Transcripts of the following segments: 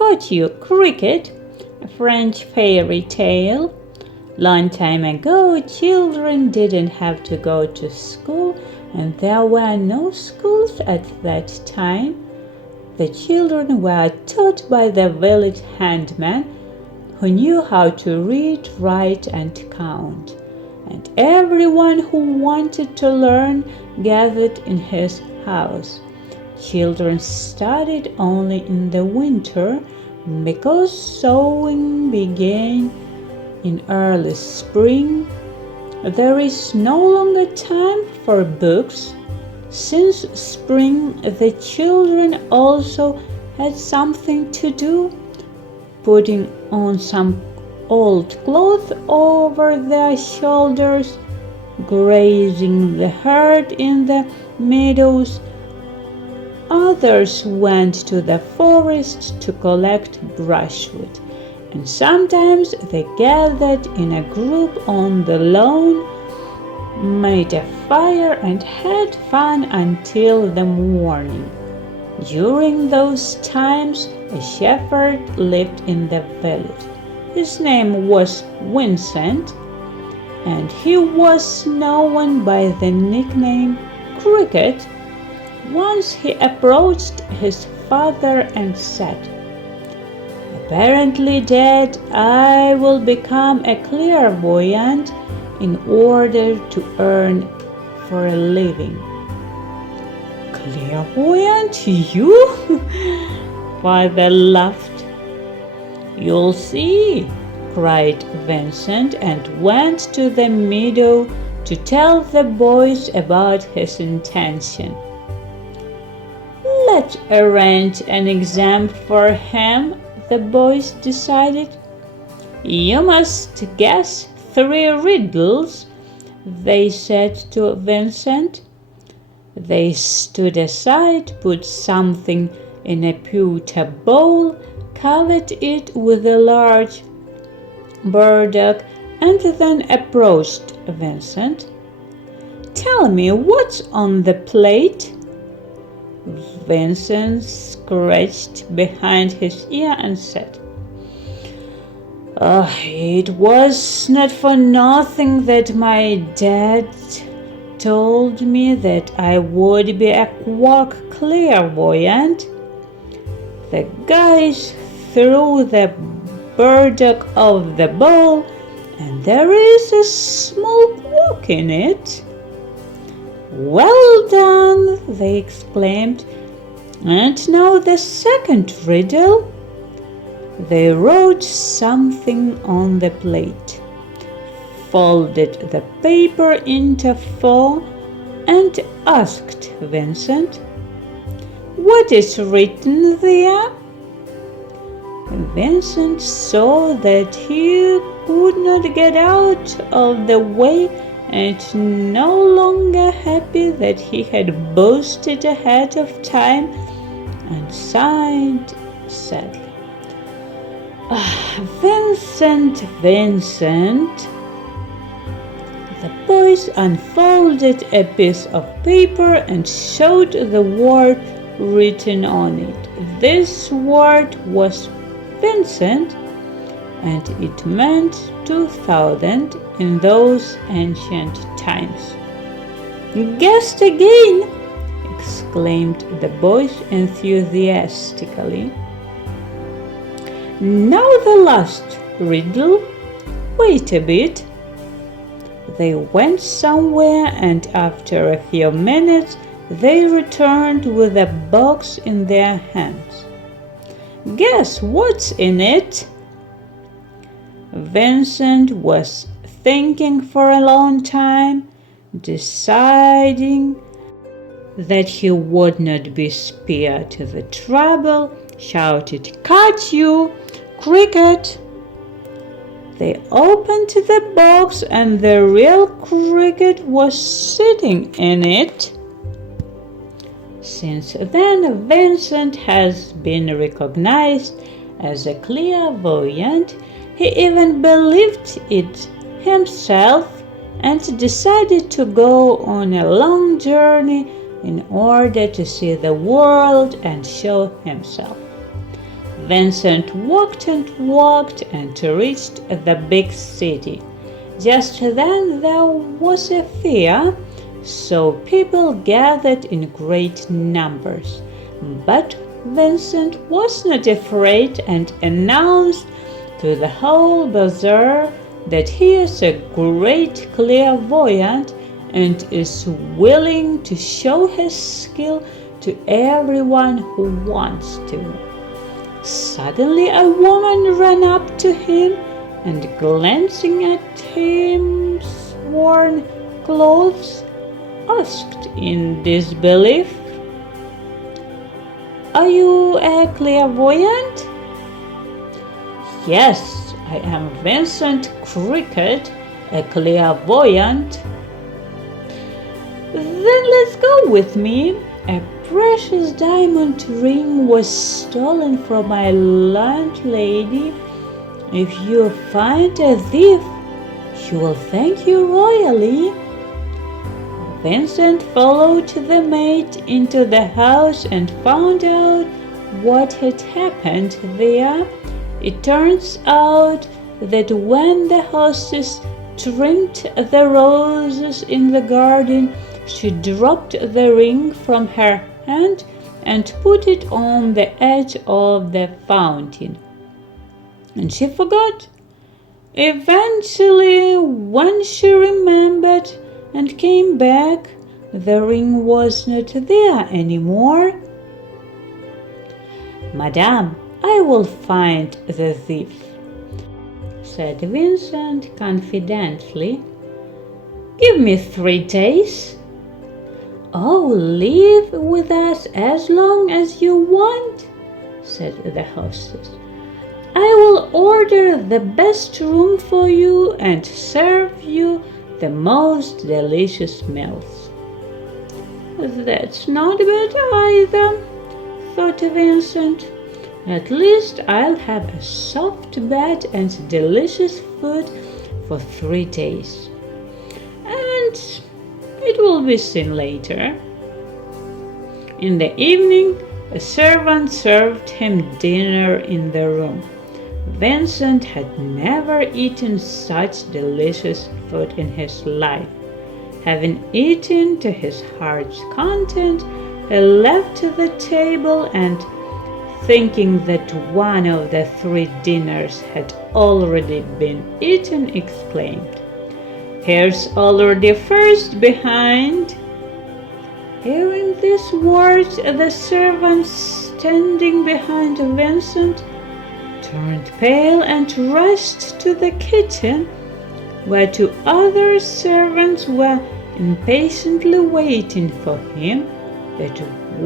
Got you, Cricket, a French fairy tale. Long time ago, children didn't have to go to school, and there were no schools at that time. The children were taught by the village handman, who knew how to read, write, and count. And everyone who wanted to learn gathered in his house. Children studied only in the winter because sowing began in early spring. There is no longer time for books. Since spring, the children also had something to do, putting on some old clothes over their shoulders, grazing the herd in the meadows. Others went to the forest to collect brushwood, and sometimes they gathered in a group on the lawn, made a fire, and had fun until the morning. During those times, a shepherd lived in the village. His name was Vincent, and he was known by the nickname Cricket. Once he approached his father and said, "Apparently, Dad, I will become a clairvoyant in order to earn for a living." "Clairvoyant, you?" Father laughed. "You'll see," cried Vincent, and went to the meadow to tell the boys about his intention. "Let's arrange an exam for him," the boys decided. "You must guess 3 riddles," they said to Vincent. They stood aside, put something in a pewter bowl, covered it with a large burdock, and then approached Vincent. "Tell me what's on the plate." Vincent scratched behind his ear and said, "It was not for nothing that my dad told me that I would be a quack clairvoyant." The guys threw the burdock of the bowl, and there is a small quack in it. "Well done," they exclaimed. "And now the second riddle." They wrote something on the plate, folded the paper into 4, and asked Vincent, "What is written there?" Vincent saw that he could not get out of the way, and no longer happy that he had boasted ahead of time, and sighed sadly. Vincent, Vincent." The boys unfolded a piece of paper and showed the word written on it. This word was Vincent, and it meant 2000 in those ancient times. "Guessed again!" exclaimed the boys enthusiastically. "Now the last riddle. Wait a bit." They went somewhere, and after a few minutes they returned with a box in their hands. "Guess what's in it?" Vincent was thinking for a long time, deciding that he would not be spared the trouble, shouted, "Catch you, Cricket!" They opened the box, and the real Cricket was sitting in it. Since then, Vincent has been recognized as a clairvoyant. He even believed it himself and decided to go on a long journey in order to see the world and show himself. Vincent walked and reached the big city. Just then there was a fair, so people gathered in great numbers. But Vincent was not afraid and announced to the whole bazaar that he is a great clairvoyant and is willing to show his skill to everyone who wants to. Suddenly a woman ran up to him and, glancing at his worn clothes, asked in disbelief, "Are you a clairvoyant?" "Yes, I am Vincent Cricket, a clairvoyant." "Then let's go with me. A precious diamond ring was stolen from my landlady. If you find a thief, she will thank you royally." Vincent followed the maid into the house and found out what had happened there. It turns out that when the hostess trimmed the roses in the garden, she dropped the ring from her hand and put it on the edge of the fountain. And she forgot. Eventually, when she remembered and came back, the ring was not there anymore. "Madame, I will find the thief," said Vincent confidently. "Give me 3 days." "Oh, live with us as long as you want," said the hostess. "I will order the best room for you and serve you the most delicious meals." "That's not bad either," thought Vincent. "At least I'll have a soft bed and delicious food for 3 days. And it will be seen later." In the evening, a servant served him dinner in the room. Vincent had never eaten such delicious food in his life. Having eaten to his heart's content, he left the table and, thinking that one of the 3 dinners had already been eaten, exclaimed, "Here's already first behind." Hearing these words, the servant standing behind Vincent turned pale and rushed to the kitchen, where 2 other servants were impatiently waiting for him. It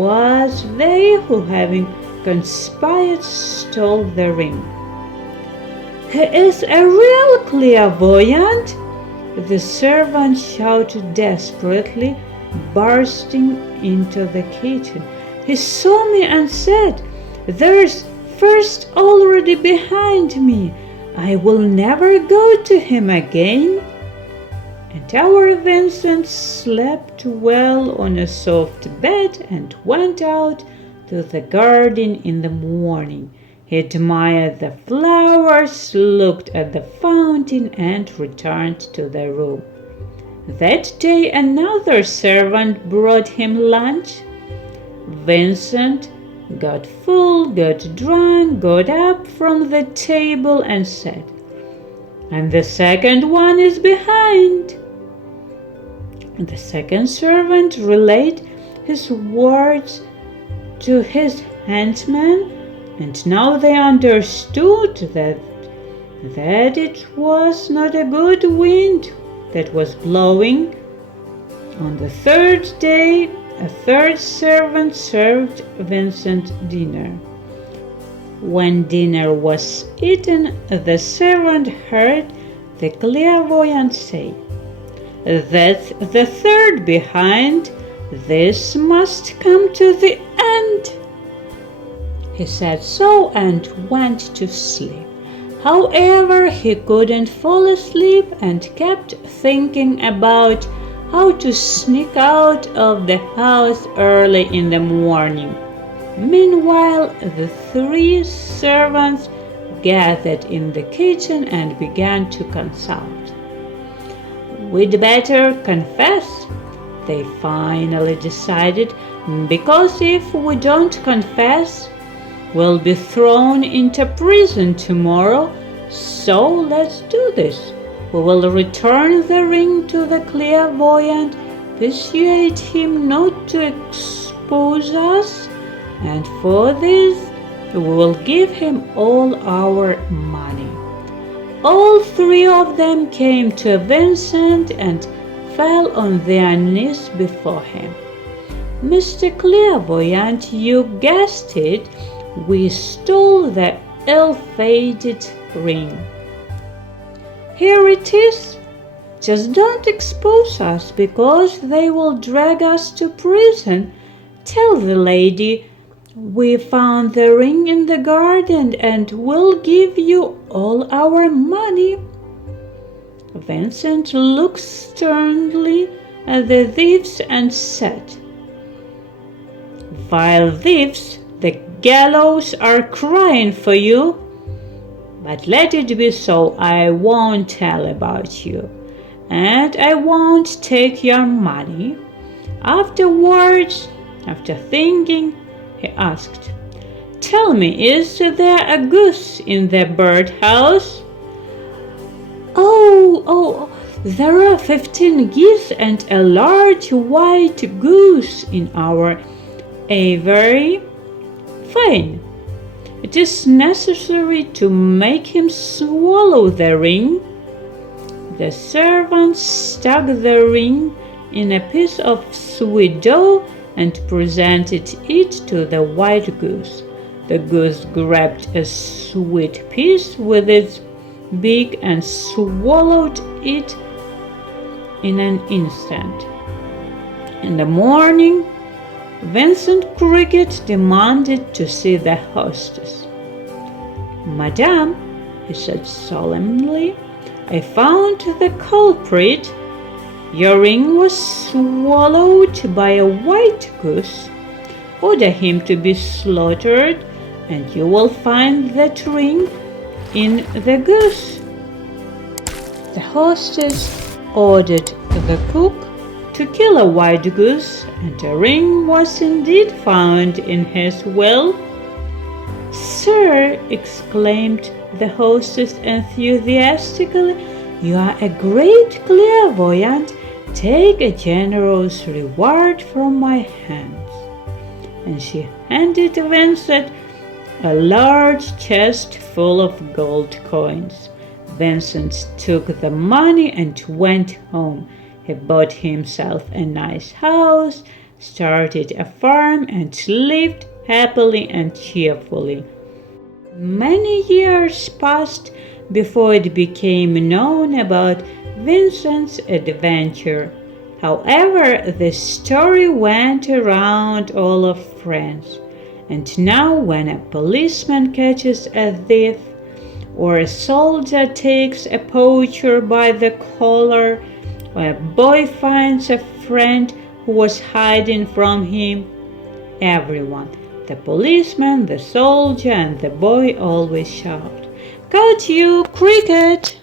was they who, having conspired, stole the ring. "He is a real clairvoyant!" the servant shouted desperately, bursting into the kitchen. "He saw me and said, 'There's first already behind me. I will never go to him again.'" And our Vincent slept well on a soft bed and went out to the garden in the morning. He admired the flowers, looked at the fountain, and returned to the room. That day another servant brought him lunch. Vincent got full, got drunk, got up from the table and said, "And the second one is behind." And the second servant relayed his words to his henchman, and now they understood that it was not a good wind that was blowing. On the 3rd day, a 3rd servant served Vincent dinner. When dinner was eaten, the servant heard the clairvoyant say, "That's the 3rd behind. This must come to the end." He said so and went to sleep. However, he couldn't fall asleep and kept thinking about how to sneak out of the house early in the morning. Meanwhile, the 3 servants gathered in the kitchen and began to consult. "We'd better confess," they finally decided, "because if we don't confess, we'll be thrown into prison tomorrow. So let's do this. We will return the ring to the clairvoyant, persuade him not to expose us, and for this we will give him all our money." All three of them came to Vincent and fell on their knees before him. "Mr. Clairvoyant, you guessed it. We stole the ill-fated ring. Here it is. Just don't expose us, because they will drag us to prison. Tell the lady we found the ring in the garden and we'll give you all our money." Vincent looked sternly at the thieves and said, "Vile thieves, the gallows are crying for you. But let it be so. I won't tell about you, and I won't take your money." Afterwards, after thinking, he asked, "Tell me, is there a goose in the birdhouse?" Oh, there are 15 geese and a large white goose in our aviary." "Fine. It is necessary to make him swallow the ring." The servants stuck the ring in a piece of sweet dough and presented it to the white goose. The goose grabbed a sweet piece with its beak and swallowed it in an instant. In the morning, Vincent Cricket demanded to see the hostess. "Madame," he said solemnly, "I found the culprit. Your ring was swallowed by a white goose. Order him to be slaughtered, and you will find that ring in the goose." The hostess ordered the cook to kill a white goose, and a ring was indeed found in his will. "Sir," exclaimed the hostess enthusiastically, "you are a great clairvoyant. Take a generous reward from my hands." And she handed Vincent a large chest full of gold coins. Vincent took the money and went home. He bought himself a nice house, started a farm, and lived happily and cheerfully. Many years passed before it became known about Vincent's adventure. However, the story went around all of France, and now when a policeman catches a thief, or a soldier takes a poacher by the collar, or a boy finds a friend who was hiding from him, everyone, the policeman, the soldier, and the boy, always shout, "Got you, Cricket!"